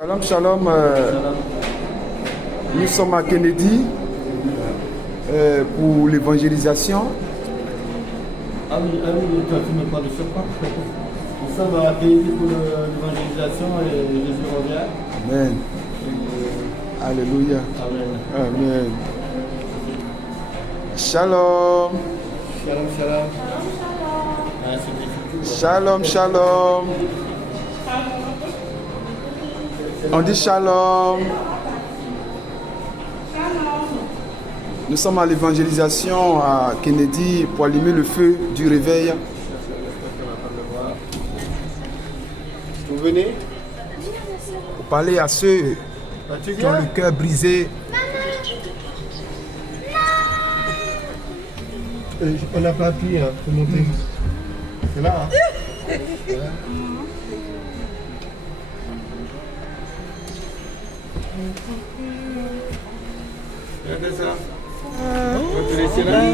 Shalom, shalom. Nous sommes à Kennedy pour l'évangélisation. Ah oui, tu as filmé pas de ce pas. Nous sommes à Kennedy pour l'évangélisation et Jésus revient. Amen. Alléluia. Amen. Amen. Shalom. Shalom, shalom. Ah, c'est difficile. Shalom, shalom. On dit shalom. Nous sommes à l'évangélisation à Kennedy pour allumer le feu du réveil. Vous venez? Pour parler à ceux qui ont le cœur brisé. On n'a pas appuyé pour monter. C'est là, hein? Regardez ça.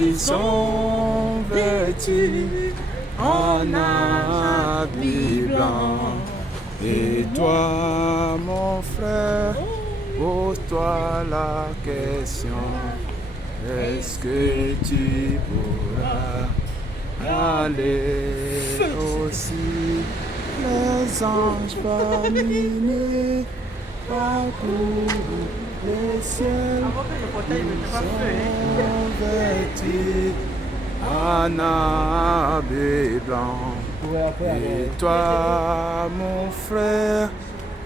Ils sont vêtus en habit blanc. Et toi, mon frère, pose-toi la question. Est-ce que tu pourras aller aussi? Les anges parmi parcourent le ciel. Ils sont vêtus en habit blanc. Et toi, mon frère,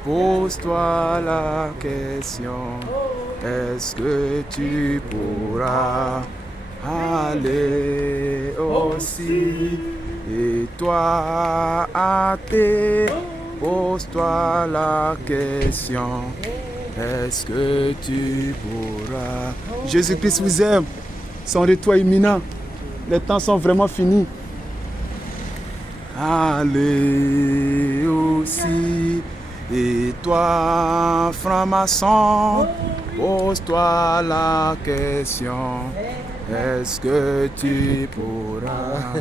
pose-toi la question. Est-ce que tu pourras aller aussi? Et toi, athée, pose-toi la question. Est-ce que tu pourras? Jésus-Christ vous aime. Son retour imminent. Les temps sont vraiment finis. Allez aussi. Et toi, franc-maçon, pose-toi la question. Est-ce que tu pourras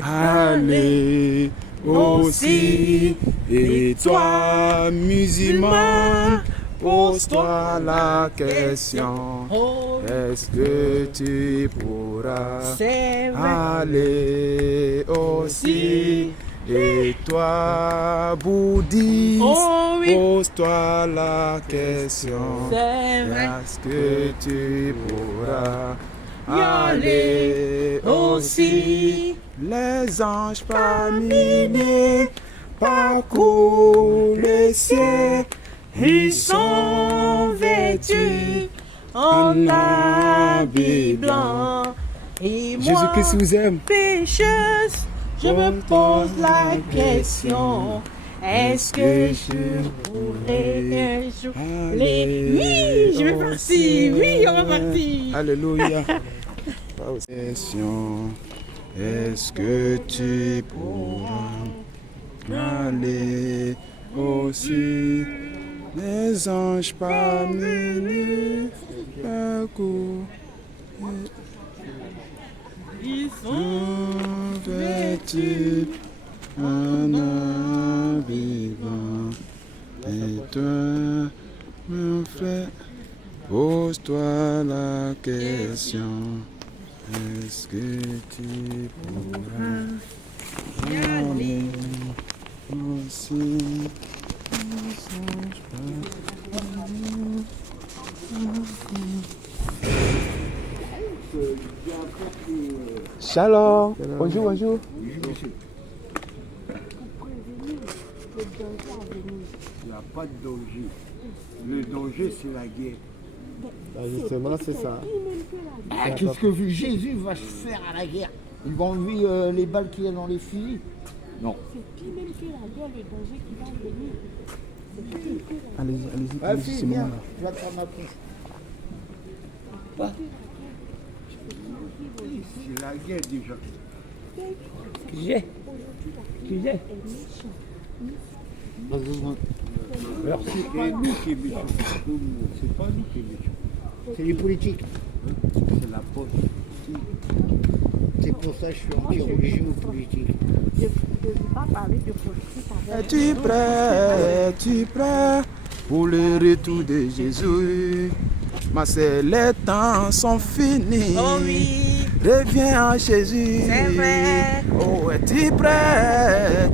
aller aussi? Et toi, musulman, pose-toi la question. Est-ce que tu pourras aller aussi? Et toi, bouddhiste, pose-toi la question. Est-ce que tu pourras aller aussi? Les anges parmi nous parcourent le ciel. Ils sont vêtus en habit blanc. Et Jésus-Christ vous aime. Pécheuse, je me pose la question. Est-ce que je pourrais un jour aller? Oui, je vais partir. Oui, on va partir. Alléluia. Question. Est-ce que tu pourras aller aussi? Les anges parmi nous parcourent. Ils sont vêtus en habit blanc. Et toi, mon frère, pose-toi la question. Est-ce que tu pourras aller aussi? Shalom. Bonjour, bonjour. Il n'y a pas de danger. Le danger, c'est la guerre. Justement, c'est ça. Ah, qu'est-ce que Jésus va faire à la guerre? Il va enlever les balles qu'il y a dans les fusils? Non. C'est pire même que la guerre, le danger qui va venir. C'est pire que la Allez-y, allez-y. Ah, allez-y, fille, c'est viens, moi, là. je vais te faire ma couche. C'est la guerre déjà. Merci. C'est pas nous qui est méchants. C'est pas nous qui est méchants. C'est les politiques. C'est la politique. C'est pour ça que je suis anti-religieux ou politique. Je ne veux pas parler de politique avec Es-tu prêt? Es-tu prêt? pour le retour de Jésus. Ma sœur, les temps sont finis. Oh oui, Reviens à Jésus. c'est vrai. Oh, es-tu prêt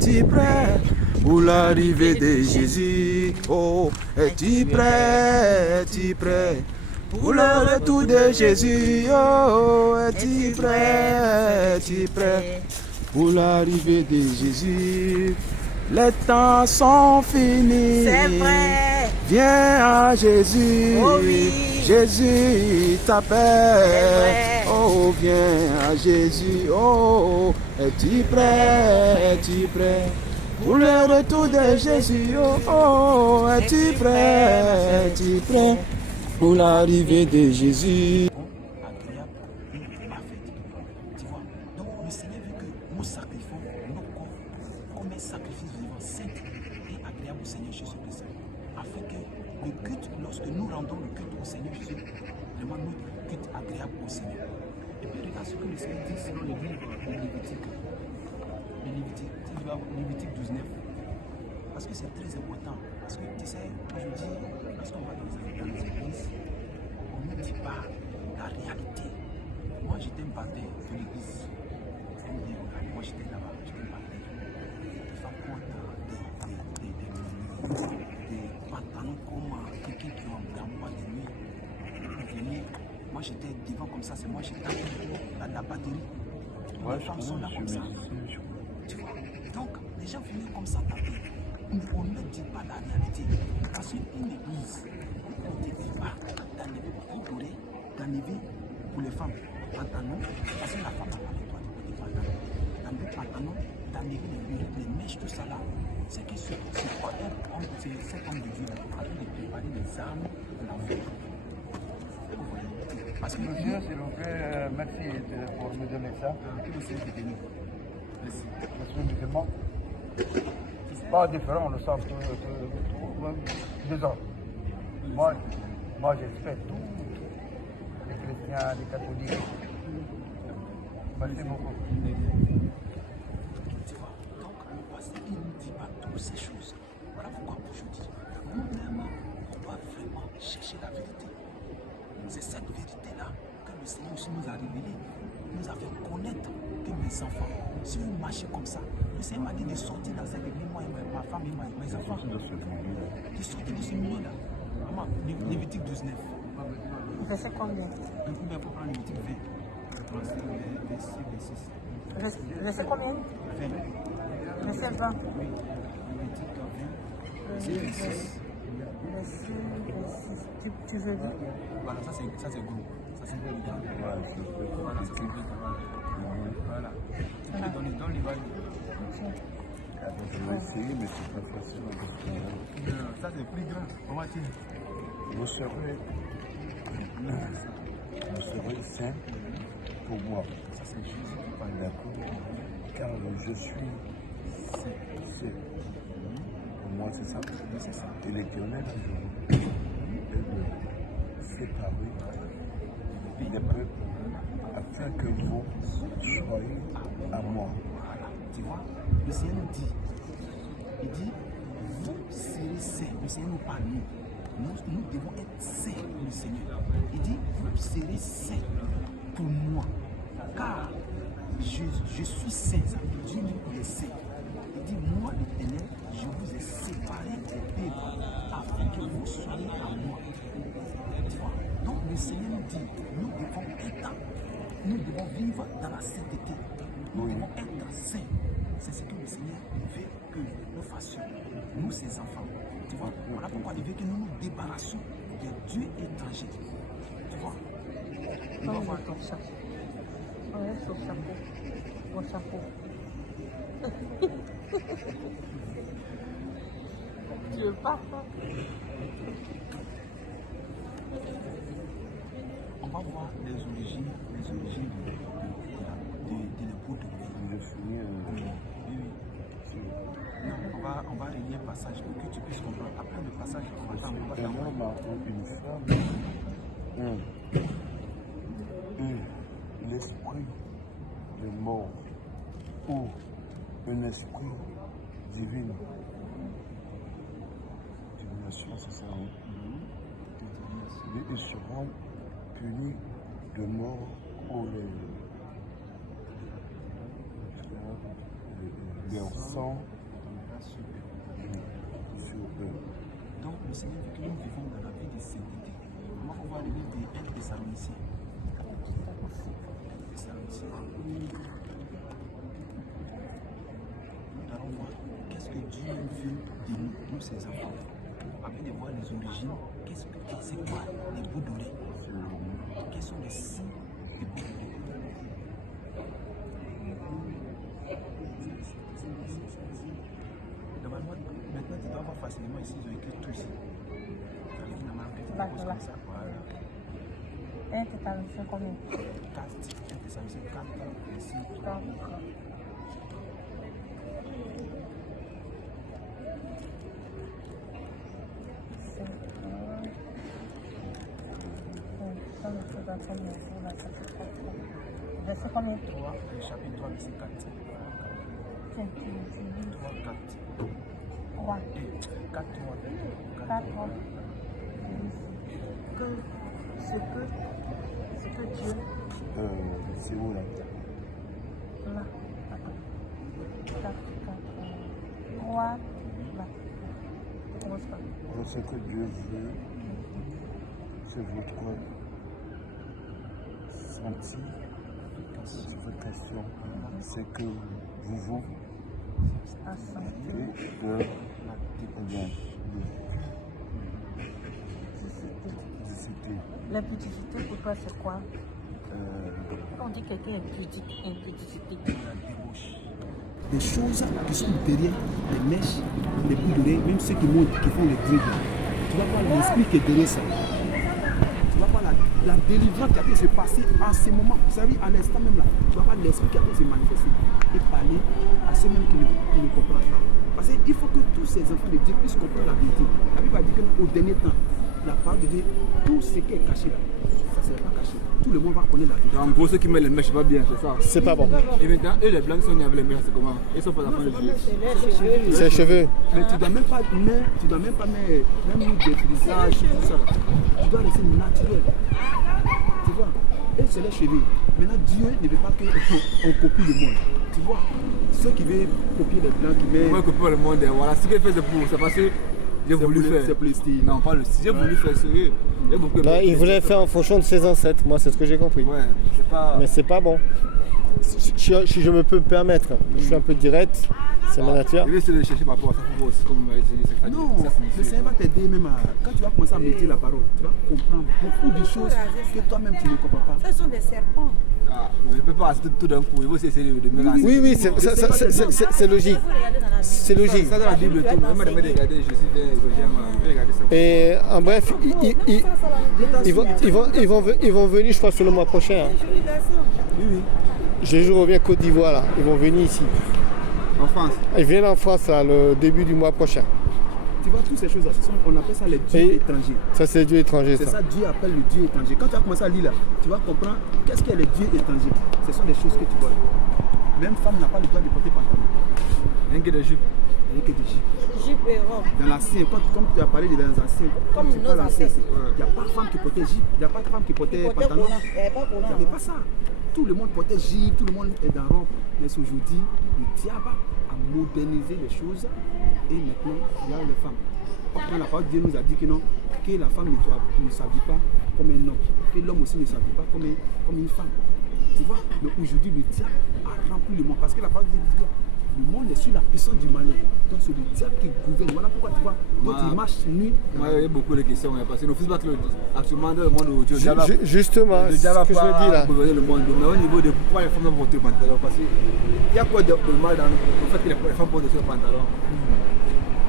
pour l'arrivée de Jésus? Oh, es-tu prêt pour le retour de Jésus? Oh, es-tu prêt pour l'arrivée de Jésus? Les temps sont finis. C'est vrai. Viens à Jésus. Oh oui. Jésus t'appelle. C'est vrai. Oh, viens à Jésus. Oh, es-tu prêt pour le retour de Jésus? Oh, es-tu prêt pour l'arrivée de Jésus? Agréable et parfaite. Tu vois, donc le Seigneur veut que nous sacrifions nos corps comme un sacrifice vivant, saint et agréable au Seigneur Jésus-Christ. Afin que le culte, lorsque nous rendons le culte au Seigneur Jésus, vraiment notre culte agréable au Seigneur. Et puis regarde ce que le Seigneur dit selon le livre de Lévitique. Lévitique 12, 9. Parce que c'est très important. Parce que tu sais, aujourd'hui, lorsqu'on va dans les églises, on ne dit pas la réalité. Moi, j'étais un baptême de l'église. Moi, j'étais là-bas, j'étais un baptême. Les femmes portent des pantalons comme quelqu'un qui est en boîte de nuit. Moi, j'étais devant comme ça, c'est moi, j'étais la batterie. Les femmes sont là comme ça. Tu vois? Donc, les gens venaient comme ça taper. On ne dit pas la réalité. Parce qu'une église, on ne dit pas d'enlever pour doré, d'enlever pour les femmes. Pantalon, parce que la femme a avec toi des pantalons. D'enlever pantalon, d'enlever les mèches, tout ça là. C'est que c'est quoi cet homme de Dieu là, en train de préparer les armes de l'enfer. Parce que Monsieur, s'il vous plaît, merci pour me donner ça. que le Seigneur te bénisse. Merci. Monsieur musulman, pas différent, nous sommes tous 2 ans. Moi j'espère tous les chrétiens, les catholiques. Merci beaucoup. Tu vois, donc le pasteur il ne dit pas toutes ces choses. Voilà pourquoi aujourd'hui, nous-mêmes, on doit vraiment chercher la vérité. C'est cette vérité-là que le Seigneur aussi nous a révélée, nous a fait connaître que mes enfants, si vous marchez comme ça, le Seigneur m'a dit de sortir dans cette église, moi et ma femme et mes enfants. De sortir de ce milieu-là. Maman, Lévitique 12, 9. Verset combien? Un coup, il faut prendre Lévitique 20. Verset combien? 20. Verset 20. Oui, Lévitique 20. Verset 6. Tu veux lire? Voilà, ça c'est gros. Ça c'est gros. Voilà, ça c'est gros. Voilà. Tu peux donner les valeurs. Je vais essayer, mais c'est pas facile. Non, ça c'est plus grand. On va tirer. Vous serez saint pour moi. Ça c'est Jésus qui parle. D'accord. Car je suis saint. Pour moi, c'est ça. C'est ça. Et l'Éternel, je me séparer des peuples afin que vous soyez à moi. Voilà. Tu vois, le Seigneur nous dit, il dit, vous serez saints. Le Seigneur nous parle, nous devons être saints pour le Seigneur. Il dit, vous serez saints pour moi. Car je suis saint. Dieu nous est saint. Il dit, moi l'Éternel, je vous ai séparés des peuples afin que vous soyez à moi. Tu vois? Donc le Seigneur nous dit, nous devons vivre dans la sainteté. Nous devons être saints. C'est ce que le Seigneur veut que nous fassions, nous ses enfants. Tu vois? Voilà pourquoi il veut que nous nous débarrassions des dieux étrangers. Tu vois? Il va voir ton chapeau. Ouais, son chapeau. Mon chapeau. Tu veux pas? On va voir les origines de l'époux de Dieu. Je finis. On va lire un passage pour que tu puisses comprendre. Après le passage, on va Un homme a une femme. L'esprit de mort ou un esprit divin. détonation, c'est ça. Ils seront punis de mort pour leur sang sur eux. Donc, le Seigneur veut que nous vivons dans la vie de sainteté. Moi, on va le livre des 1 Thessaloniciens. Nous allons voir qu'est-ce que Dieu veut de nous, ses enfants. Afin de voir les origines, qu'est-ce que c'est quoi les bouts d'oreilles? Quels sont les signes des bouts d'oreilles? Normalement, maintenant tu dois voir facilement ici, ils ont écrit tout ici. Ça veut dire normalement que tu poses comme ça. Voilà. 1 Thessaloniciens combien? 4, 1 Thessaloniciens 4, verset 3. Verset combien? 3, chapitre 3, verset 4. 3, 4. 3. 4, 3. 4. Ce que Dieu... C'est où là? Là. 4, 4, 3, là. Ce que Dieu veut, c'est votre sanctification. C'est que vous L'impudicité pour toi c'est quoi? Quand on dit quelqu'un est pudique, impudicité. Des choses qui sont derrière les mèches, les bouts d'oreilles, même ceux qui montent, qui font les drills. Tu vas voir l'esprit qui est derrière ça. Tu vas voir la délivrance qui a pu se passer en ce moment. Vous savez, à l'instant même là, tu vas voir l'esprit qui a pu se manifester et parler à ceux mêmes qui ne comprennent pas. Parce qu'il faut que tous ces enfants de Dieu puissent comprendre la vérité. La Bible a dit qu'au dernier temps, la parole de Dieu, tout ce qui est caché là, ça ne sera pas caché. Tout le monde va connaître la vérité. En gros, ceux qui mettent les mèches, c'est pas bien, c'est ça. C'est pas bon. Et maintenant, eux, les blancs qui sont nés avec les mèches, c'est comment? Ils sont pas enfants de Dieu. C'est les cheveux. Mais tu dois même pas mettre même des visages, tout ça. Tu dois rester naturel. Tu vois? Et c'est les cheveux. Maintenant, Dieu ne veut pas qu'on copie le monde. Tu vois? Ceux qui veulent copier les blancs, qui mettent... Moi, je copie le monde, voilà. Ce qu'il fait, c'est parce que j'ai voulu faire. C'est pour le style. Non, pas le style. J'ai voulu faire sérieux. Non, il voulait faire en fonction de ses ancêtres. Moi, c'est ce que j'ai compris. Ouais, c'est pas... Mais c'est pas bon. Si je me peux me permettre, je suis un peu direct, c'est ma nature. Je vais essayer de chercher par rapport à ça pour aussi, comme c'est Non, le Seigneur va t'aider même à... Quand tu vas commencer à méditer la parole, tu vas comprendre beaucoup de choses que toi-même tu ne comprends pas. Ce sont des serpents. Ah, je ne peux pas rester tout d'un coup, il faut essayer de me lancer. Oui, c'est logique. C'est logique. Ça dans la Bible, tout. Même de regarder Jésus vers Exogène, je vais regarder ça. Et en bref, ils vont venir, je crois, sur le mois prochain. Oui. Je reviens Côte d'Ivoire, là. Ils vont venir ici. En France? Ils viennent en France, là, le début du mois prochain. Tu vois, toutes ces choses-là, on appelle ça les dieux étrangers. Ça, c'est les dieux étrangers. C'est ça, Dieu appelle le dieu étranger. Quand tu vas commencer à lire là, tu vas comprendre qu'est-ce qu'est les dieux étrangers. Ce sont des choses que tu vois. Même femme n'a pas le droit de porter pantalon. Rien que des jupes. Rien que des jupes. Jupe et robe. Dans l'ancien, comme tu as parlé de dans l'ancien, Comme nos ancêtres. il n'y a pas de femme qui portait jupe, il n'y a pas de femme qui portait pantalon. Il n'y avait pas Il n'y avait pas ça. Tout le monde portait jupe, tout le monde est dans robe. Mais aujourd'hui, le diable a modernisé les choses et maintenant, il y a les femmes. Quand la parole de Dieu nous a dit que non, que la femme ne s'habille pas comme un homme, que l'homme aussi ne s'habille pas comme une femme. Tu vois, mais aujourd'hui, le diable a rempli le monde parce que la parole de Dieu dit que le monde est sous la puissance du malin. Donc c'est le diable qui gouverne. Voilà pourquoi tu vois, d'autres ils marchent nus. Moi, il y a beaucoup de questions, parce que nos fils battent actuellement dans le monde où Dieu Justement, le c'est diable ce que je me dis là. gouverner le monde. Mais au niveau de pourquoi les femmes doivent porter le pantalon, parce qu'il y a quoi de mal dans le fait que les femmes portent ce pantalon.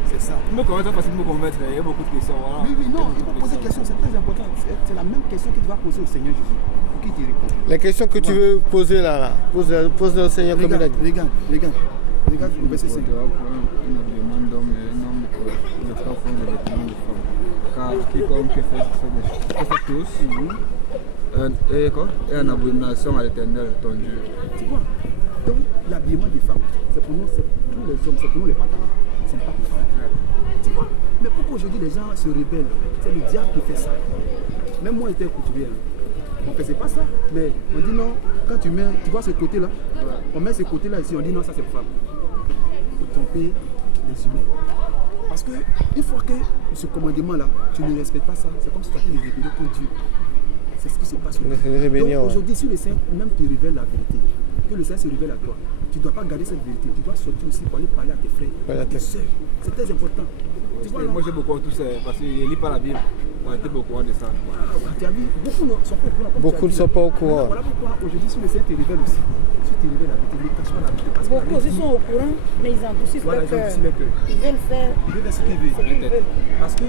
C'est ça. Il me convaincre, facile de me convaincre, il y a beaucoup de questions. Voilà. Oui, non, il faut poser des questions, c'est très important. C'est la même question que tu vas poser au Seigneur Jésus. Pour qu'il te réponde. La question que tu veux poser là, pose-le au Seigneur comme il a dit. Regarde au verset 5. Un habillement d'homme et un homme de trois formes de vêtements de femme. Car quiconque fait tous est en abomination à l'Éternel, ton Dieu. Tu vois, donc l'habillement des femmes, c'est pour nous les hommes, c'est pour nous les pantalons. C'est pas pour les femmes. Tu vois, mais pourquoi aujourd'hui les gens se rebellent. C'est le diable qui fait ça. Même moi, j'étais couturier. On ne faisait pas ça. Mais on dit non, quand tu mets, tu vois ce côté-là, on met ce côté-là ici, on dit non, ça c'est femme. Il faut tromper les humains. Parce que une fois que ce commandement-là, tu ne respectes pas ça, c'est comme si tu as fait les révéler contre Dieu. C'est ce qui se passe aujourd'hui. Donc aujourd'hui, si le Seigneur même te révèle la vérité, que le Seigneur se révèle à toi, tu ne dois pas garder cette vérité. Tu dois sortir aussi pour aller parler à tes frères, à tes soeurs. C'est très important. Tu vois, moi j'ai beaucoup tout ça parce que je ne lis pas la Bible. On était au courant de ça. Tu as vu, beaucoup ne sont pas au courant. Beaucoup ne sont pas au courant. Voilà pourquoi aujourd'hui, si le Seigneur te révèle aussi, si tu révèles la vérité, ne cache pas la vérité. Parce que Beaucoup aussi sont au courant, mais ils endoucissent voilà, leur cœur. ils Ils veulent faire veulent faire ce qu'ils veulent. ce qu'ils veulent. Parce que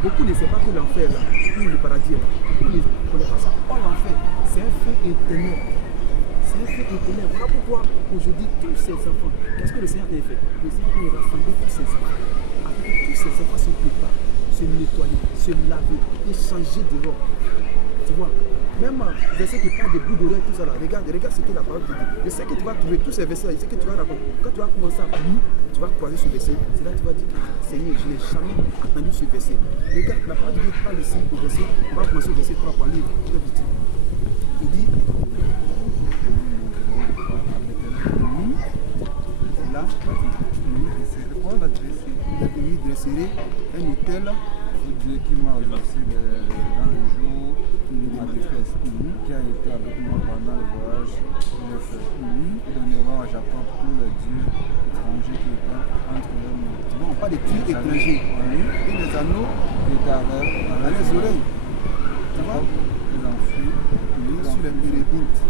beaucoup ne savent pas que l'enfer là, ou le paradis là, beaucoup ne connaissent pas ça. Or l'enfer, c'est un feu éternel. C'est un feu éternel. Voilà pourquoi aujourd'hui tous ces enfants, qu'est-ce que le Seigneur a fait? Le Seigneur a rassemblé tous ces enfants. Afin que tous ces enfants se préparent, se nettoyer, se laver et changer de robe. Tu vois, même verset qui parle de bouts d'oreilles, tout ça là, regarde ce que la parole te dit. Je sais que tu vas trouver tous ces versets là, je sais que tu vas raconter. Quand tu vas commencer à lire, tu vas croiser ce verset, c'est là que tu vas dire, Seigneur, je n'ai jamais entendu ce verset. Regarde, la parole de Dieu parle ici au verset, on va commencer au verset 3 pour lire. Il dit, là, il dresserait un autel C'est Dieu qui m'a exaucé dans le jour de ma détresse, qui a été avec moi pendant le voyage que j'ai fait. Et donnera à Jacob tous les dieux étrangers qui étaient entre les mains. tu vois, on parle de dieux étrangers. Et les anneaux Qui étaient dans les oreilles. Tu vois, les enfants. sur les térébintes.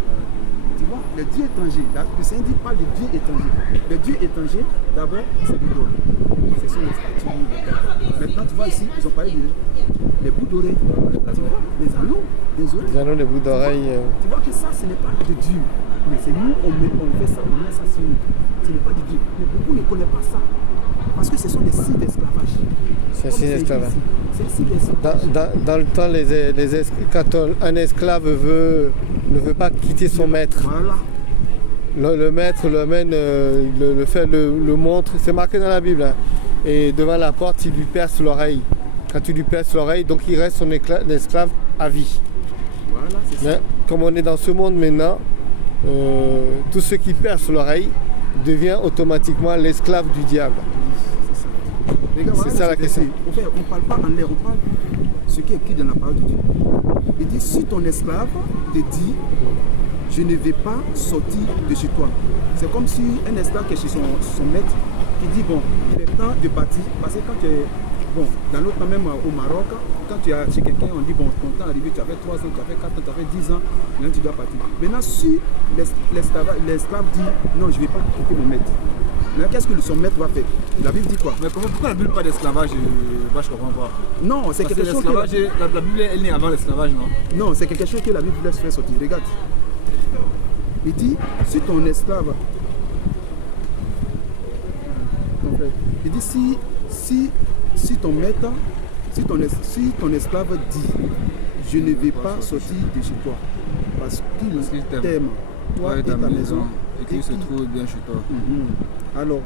Tu vois, les dieux étrangers, le Seigneur dit parle de dieux étrangers. Les dieux étrangers, d'abord, c'est l'idole. Ce sont les statues. Maintenant, tu vois ici, ils ont parlé des bouts d'oreilles. Tu vois, les anneaux des oreilles. Les anneaux, les bouts d'oreilles. Tu vois que ça, ce n'est pas de Dieu. Mais c'est nous, on fait ça, on met ça sur nous. Ce n'est pas de Dieu. Mais beaucoup ne connaissent pas ça. Parce que ce sont des signes d'esclavage. C'est un Comme signe c'est écrit d'esclavage. ici, c'est un signe d'esclavage. Dans le temps, quand un esclave ne veut pas quitter son maître, Voilà. le maître l'emmène, le montre, c'est marqué dans la Bible, hein. Et devant la porte, il lui perce l'oreille. Quand tu lui perces l'oreille, donc il reste son esclave à vie. Voilà, c'est ça. Mais comme on est dans ce monde maintenant, tous ceux qui percent l'oreille devient automatiquement l'esclave du diable. Regarde, C'est ça la question. En fait, on ne parle pas en l'air, on parle ce qui est écrit dans la parole de Dieu. Il dit, si ton esclave te dit, je ne vais pas sortir de chez toi. C'est comme si un esclave qui est chez son maître, qui dit, bon, il est temps de partir. Parce que quand tu es, bon, dans l'autre temps même au Maroc, quand tu es chez quelqu'un, on dit, bon, ton temps est arrivé, tu avais 3 ans, tu avais 4 ans, tu avais 10 ans, maintenant tu dois partir. Maintenant, si l'esclave dit, non, je ne vais pas quitter mon maître. Maintenant, qu'est-ce que son maître va faire? La Bible dit quoi? Mais pourquoi la Bible parle d'esclavage? Moi, je ne comprends pas. Non, c'est Parce quelque que chose que l'esclavage, la Bible, elle n'est avant l'esclavage, non? non, c'est quelque chose que la Bible laisse faire sortir. Regarde. Il dit, si ton esclave... Il dit, si ton maître, si ton esclave dit, je ne vais pas sortir de chez toi, parce qu'il t'aime, toi et ta maison, et qu'il se trouve bien chez toi. Alors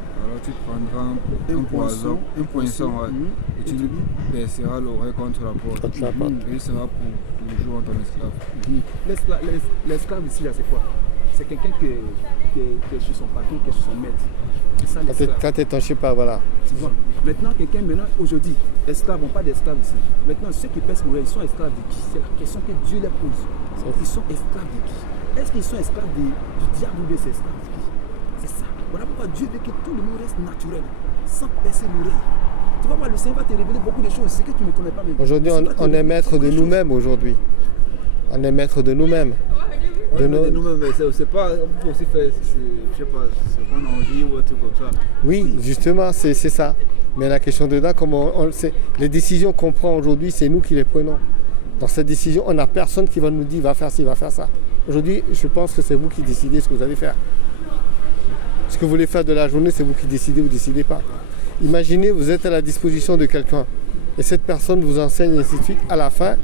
tu prendras un poison, ouais, et tu lui perceras l'oreille contre la porte. Contre la porte. Et il sera pour toujours ton esclave. l'esclave ici, là, c'est quoi? C'est quelqu'un qui est chez son patron, qui est chez son maître. C'est ça l'esclave. Quand tu es touché par, voilà. Tu vois. Maintenant, aujourd'hui, esclaves, on parle d'esclaves ici. Maintenant, ceux qui pèsent l'oreille, ils sont esclaves de qui? C'est la question que Dieu leur pose. Ils sont esclaves de qui? Est-ce qu'ils sont esclaves du diable ou de ces esclaves de qui? C'est ça. Voilà pourquoi Dieu veut que tout le monde reste naturel, sans percer l'oreille. Tu vas voir, le Seigneur va te révéler beaucoup de choses, c'est que tu ne connais pas même. Aujourd'hui, on est maître de nous-mêmes aujourd'hui. On est maître de nous-mêmes. Nous-mêmes, mais c'est pas, on peut aussi faire, je sais pas, c'est qu'on a envie ou un truc comme ça. Oui, justement, c'est ça. Mais la question dedans, les décisions qu'on prend aujourd'hui, c'est nous qui les prenons. Dans cette décision, on n'a personne qui va nous dire va faire ci, va faire ça. Aujourd'hui, je pense que c'est vous qui décidez ce que vous allez faire. Ce que vous voulez faire de la journée, c'est vous qui décidez ou décidez pas. Imaginez, vous êtes à la disposition de quelqu'un et cette personne vous enseigne et ainsi de suite. À la fin,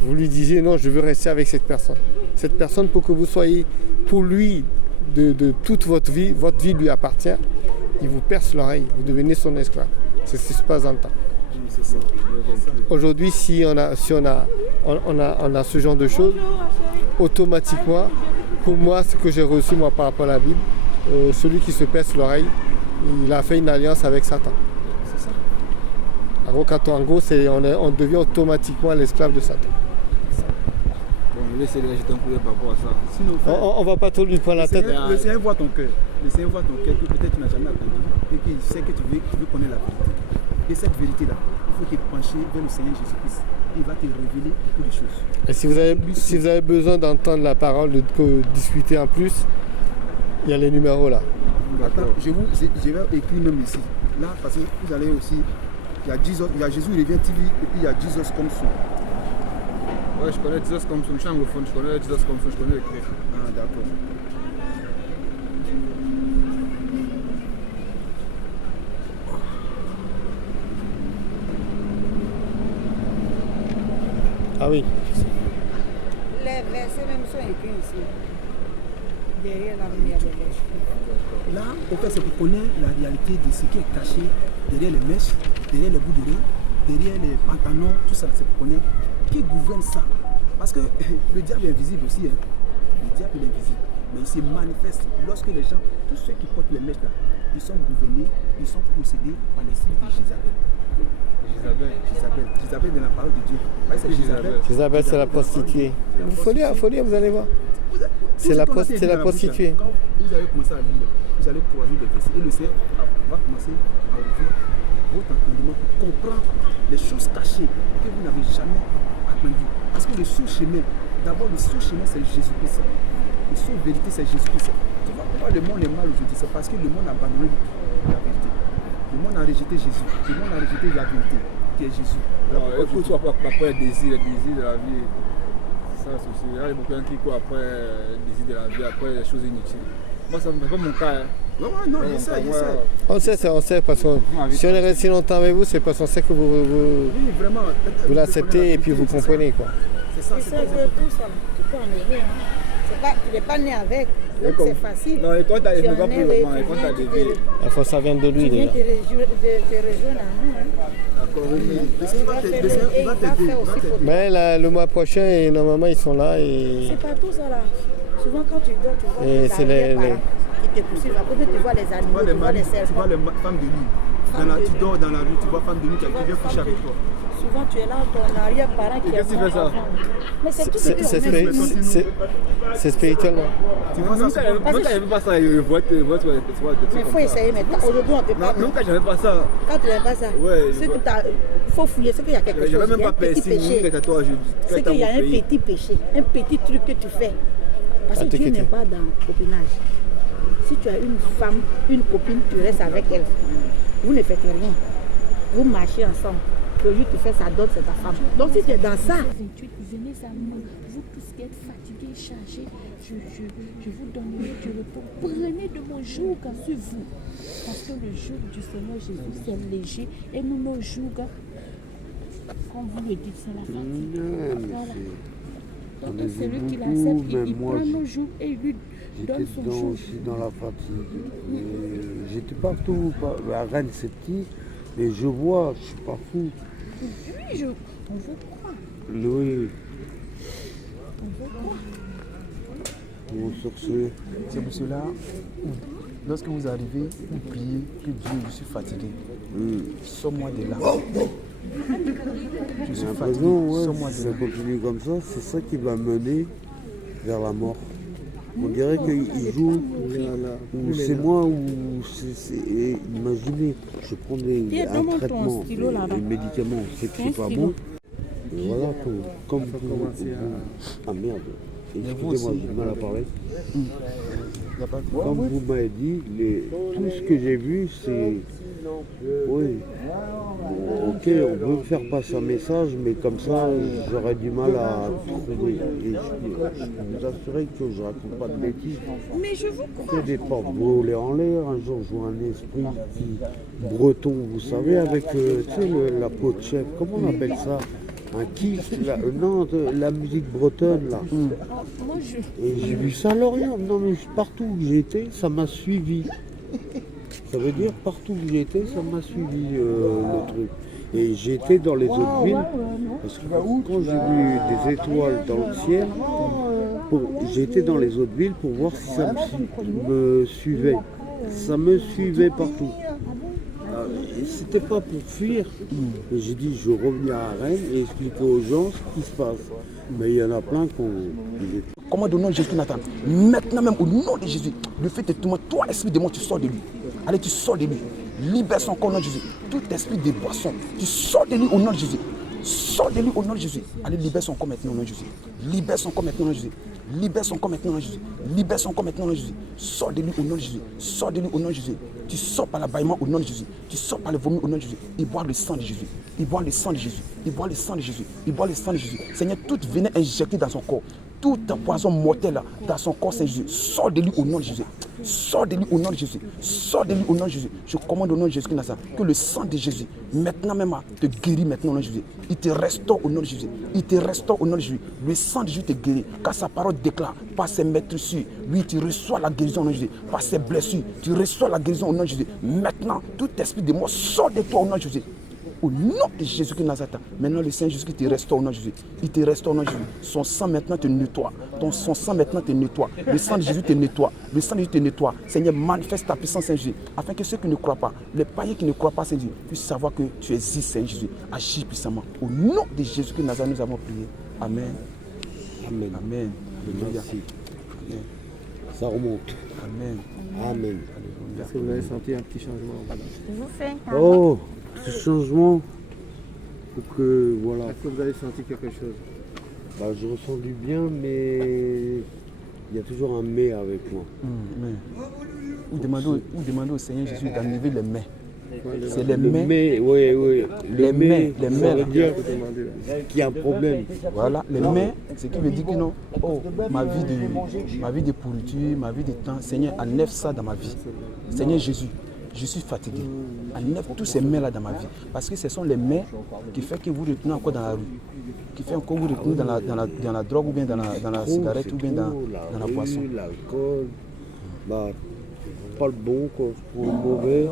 vous lui disiez non, je veux rester avec cette personne. Cette personne, pour que vous soyez pour lui de toute votre vie lui appartient. Il vous perce l'oreille, vous devenez son esclave. C'est ce qui se passe dans le temps. Oui, c'est ça. Aujourd'hui, si on a ce genre de choses, automatiquement, pour moi, ce que j'ai reçu moi par rapport à la Bible, celui qui se perce l'oreille, il a fait une alliance avec Satan. C'est ça. En gros, on devient automatiquement l'esclave de Satan. Bon, laissez les jeter un coup d'œil par rapport à ça. Sinon, frère, On va pas trop lui prendre la tête. Le Seigneur voit ton cœur. Le Seigneur voit ton cœur que peut-être tu n'as jamais attendu et qu'il sait que tu veux connaître la vérité. Et cette vérité-là, il faut te pencher vers le Seigneur Jésus-Christ. Il va te révéler beaucoup de choses. Et si vous avez besoin d'entendre la parole, de discuter en plus, il y a les numéros là. Attends, je vais écrire même ici. Là, parce que vous allez aussi. Il y a Jésus Revient TV et puis il y a Jesus comme son. Ouais, je connais Jesus comme son. Je suis anglophone, je connais Jesus comme son, je connais écrire. Ah, d'accord. Ah oui. Les versets même sont écrits ici. Derrière la lumière de l'esprit. Là, au fait, c'est pour connaître la réalité de ce qui est caché derrière les mèches, derrière les bouts d'oreilles, derrière les pantalons, tout ça, c'est pour connaître qui gouverne ça. Parce que le diable est invisible aussi. Hein. Le diable est invisible. Mais il se manifeste lorsque les gens, tous ceux qui portent les mèches là, ils sont gouvernés, ils sont possédés par l'esprit de Jézabel. Jézabel de la parole de Dieu. Ouais, c'est Jézabel. Jézabel, c'est la prostituée. Il faut lire, vous allez voir. C'est la prostituée. Quand vous allez commencer à lire, vous allez croiser des versets. Et le Seigneur va commencer à ouvrir votre entendement pour comprendre les choses cachées que vous n'avez jamais attendues. Parce que le seul chemin, d'abord le seul chemin, c'est Jésus-Christ. Le seul vérité, c'est Jésus-Christ. Tu vois pourquoi le monde est mal aujourd'hui? C'est parce que le monde a abandonné la vérité. Le monde a rejeté Jésus. Le monde a rejeté la vérité, qui est Jésus. Écoute, tu vas pas après les désirs de la vie. Ça, c'est aussi. Il y a beaucoup de gens qui courent après les désirs de la vie, après les choses inutiles. Moi, ça ne fait pas mon cas. Hein. Non, je sais. On sait, parce que si on est resté longtemps avec vous, c'est parce qu'on sait que vous l'acceptez et puis vous comprenez, quoi. C'est ça, c'est tout ça. Tu peux enlever. Hein. Tu n'es pas né avec, donc c'est facile. Non, et quand tu as les pas pour le moment, et quand tu as des vies. Il faut que ça vienne de lui, déjà. Tu viens te rejoindre à nous. Hein. D'accord, oui. Le Seigneur va t'aider. Mais le mois prochain, normalement, ils sont là et... C'est pas tout ça là. Souvent quand tu dors, tu vois et les c'est parents qui te poursuivent. À côté, tu vois les animaux, tu vois les serpents. Tu vois les femmes de nuit. Tu dors dans la rue, tu vois femmes de nuit qui viennent coucher avec toi. Souvent tu es là, ton arrière-parent qui est qu'est-ce qui fait ça? Mais c'est tout ce que c'est spirituellement. Tu vois ça, Même quand j'avais pas ça, je vois des trucs comme ça. Mais il faut essayer maintenant. Aujourd'hui, on te parle. Même quand j'avais pas ça. Quand tu n'avais pas ça, il faut fouiller. C'est qu'il y a quelque chose. J'avais même pas petit péché. C'est qu'il y a un petit péché, un petit truc que tu fais. Parce que Dieu n'est pas dans le copinage. Si tu as une femme, une copine, tu restes avec elle. Vous ne faites rien. Vous marchez ensemble. Le jour où tu fais ça, d'autres, c'est ta femme. Donc si tu es dans ça. Venez à moi, vous tous qui êtes fatigués, chargés, je vous donnerai du repos. Prenez de mon joug sur vous. Parce que le joug du Seigneur Jésus, c'est léger. Et nous, nos jougs, comme vous le dites, c'est la fatigue. Voilà. Donc celui qui l'accepte, il prend nos jougs et il lui donne son joug. J'étais aussi dans la fatigue. J'étais partout. À Rennes, c'est petit. Mais je vois, je ne suis pas fou. Oui, on vous croit. Oui. On vous croit. Mon sorcier. C'est pour cela, lorsque vous arrivez, vous priez que Dieu, je suis fatigué. Sors-moi de là. Je suis fatigué. Sors-moi Si de ça là. continue comme ça, c'est ça qui va mener vers la mort. On dirait qu'il joue, ou c'est moi, ou c'est. Imaginez, je prends un traitement, des médicaments, c'est que c'est pas bon. Et voilà, comme vous. Ah merde, excusez-moi, j'ai du mal à parler. Comme vous m'avez dit, tout ce que j'ai vu, c'est. Oui. Bon, ok, on veut me faire passer un message, mais comme ça, j'aurais du mal à trouver. Et je vous assurer que je raconte pas de bêtises. Mais je vous Il y crois. a des portes volées en l'air. Un jour, je vois un esprit breton, vous savez, avec tu sais, la peau de chèvre. Comment on appelle ça? Un kiff, la musique bretonne, là. Moi, Et j'ai vu ça à Lorient. Non, mais partout où j'étais, ça m'a suivi. Ça veut dire partout où j'étais, ça m'a suivi le truc. Et j'étais dans les autres villes, parce que quand j'ai vu des étoiles dans le ciel, j'étais dans les autres villes pour voir si ça me suivait. Ça me suivait partout. Et c'était pas pour fuir. Mais j'ai dit, je revenais à Rennes et expliquer aux gens ce qui se passe. Mais il y en a plein qui ont... Comment au nom de Jésus Nathan, maintenant même au nom de Jésus, le fait de tout le monde, toi esprit de démon, tu sors de lui. Allez, tu sors de lui. Libère son corps au nom de Jésus. Tout esprit de boisson, tu sors de lui au nom de Jésus. Sors de lui au nom de Jésus. Allez, libère son corps maintenant au nom de Jésus. Libère son corps maintenant au nom de Jésus. Libère son corps maintenant au nom de Jésus. Libère son corps maintenant au nom de Jésus. Sors de lui au nom de Jésus. Sors de lui au nom de Jésus. Tu sors par l'abâillement au nom de Jésus. Tu sors par le vomi au nom de Jésus. Il boit le sang de Jésus. Il boit le sang de Jésus. Il boit le sang de Jésus. Il boit le sang de Jésus. Seigneur, toute venin injectée dans son corps, toute poison mortelle dans son corps, Seigneur Jésus, sors de lui au nom de Jésus. Sors de lui au nom de Jésus. Sors de lui au nom de Jésus. Je commande au nom de Jésus que le sang de Jésus, maintenant même, te guérit maintenant au nom de Jésus. Il te restaure au nom de Jésus. Il te restaure au nom de Jésus. Le sang de Jésus te guérit. Car sa parole déclare, par ses meurtrissures, oui, tu reçois la guérison au nom de Jésus. Par ses blessures, tu reçois la guérison au nom de Jésus. Maintenant, tout esprit de mort sort de toi au nom de Jésus. Au nom de Jésus-Christ de Nazareth, maintenant le Saint Jésus-Christ te restaure au nom de Jésus. Il te restaure au nom de Jésus. Son sang maintenant te nettoie. Son sang maintenant te nettoie. Le sang de Jésus te nettoie. Le sang de Jésus te nettoie. Seigneur, manifeste ta puissance, Saint Jésus, afin que ceux qui ne croient pas, les païens qui ne croient pas, Saint Jésus, puissent savoir que tu existes, Saint Jésus. Agis puissamment. Au nom de Jésus-Christ de Nazareth, nous avons prié. Amen. Amen. Amen. Merci. Amen. Ça remonte. Amen. Amen. Est-ce que vous avez senti un petit changement? Je vous fais un câlin. Oh, ce changement, pour que, voilà. Est-ce que vous avez senti quelque chose? Bah, je ressens du bien, mais il y a toujours un mais avec moi. Vous demandez au Seigneur Jésus d'enlever les mais. C'est les Le mais. mais, oui, oui. Les mais, ça veut dire qu'il y a un problème. Voilà, les mais, ce qui veut dire que non, oh, ma vie de pourriture, ma vie de temps, Seigneur, enlève ça dans ma vie. Seigneur Jésus, je suis fatigué. Enlève tous ces mais là dans ma vie. Parce que ce sont les mais qui font que vous retenez encore dans la rue, qui font que vous retenez dans la drogue ou bien dans la cigarette ou bien dans la boisson. L'alcool, bah, pas le bon, quoi, pour le mauvais.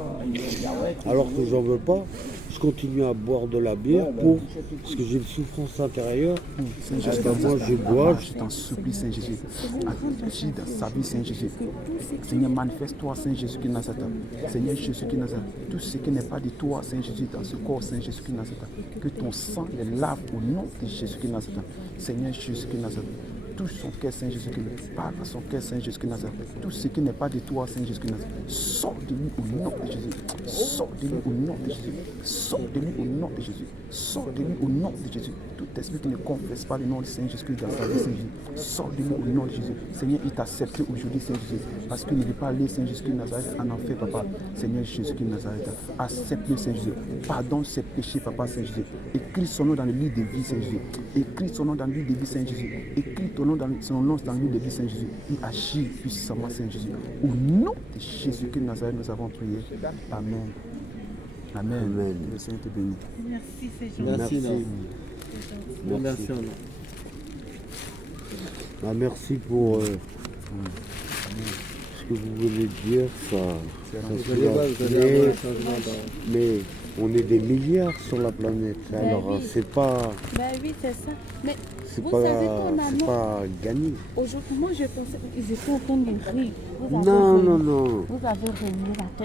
Alors que j'en veux pas, je continue à boire de la bière parce que j'ai une souffrance intérieure. Saint Jésus, moi je bois. Je t'en supplie, Saint Jésus. Agis dans sa vie, Saint Jésus. Seigneur, manifeste-toi, Saint Jésus qui Nazareth. Seigneur Jésus qui Nazareth. Tout ce qui n'est pas de toi, Saint Jésus, dans ce corps, Saint Jésus qui Nazareth. Que ton sang les lave au nom de Jésus qui Nazareth. Seigneur Jésus qui Nazareth. Touche son cœur, Saint Jésus qui parle à son cœur, Saint Jésus qui Nazareth. Tout ce qui n'est pas de toi, Saint Jésus qui Nazareth. Sors de lui au nom de Jésus. Sors de lui au nom de Jésus. Sors de lui au nom de Jésus. Sors de lui au nom de Jésus. Tout esprit qui ne confesse pas le nom de Saint Jésus dans sa vie, Saint Jésus. Sors de lui au nom de Jésus. Seigneur, il t'a accepté aujourd'hui, Saint Jésus. Parce qu'il ne veut pas aller, Saint Jésus qui Nazareth, en enfer, papa. Seigneur Jésus qui Nazareth. Accepte-le, Saint Jésus. Pardonne ses péchés, papa, Saint Jésus. Écris son nom dans le livre de vie, Saint Jésus. Écris son nom dans le livre de vie, Saint Jésus. Écris ton nom dans le livre de vie, Saint Jésus. Il agit puissamment, Saint Jésus. Au nom de Jésus qui Nazareth, nous avons prié. Amen. Amen. Amen. Le Seigneur te bénit. Merci, c'est gentil. Merci. Merci. Merci. Ah, merci pour ce que vous venez de dire. Vous allez voir un changement dans... Mais on est des milliards sur la planète. Alors c'est pas. Ben oui, c'est ça. Mais C'est vous pas, savez qu'on a... c'est pas gagné. Aujourd'hui, moi, je pensais qu'ils étaient en train de rire. Vous avez Non, remis- non, non. Vous avez remis la tête.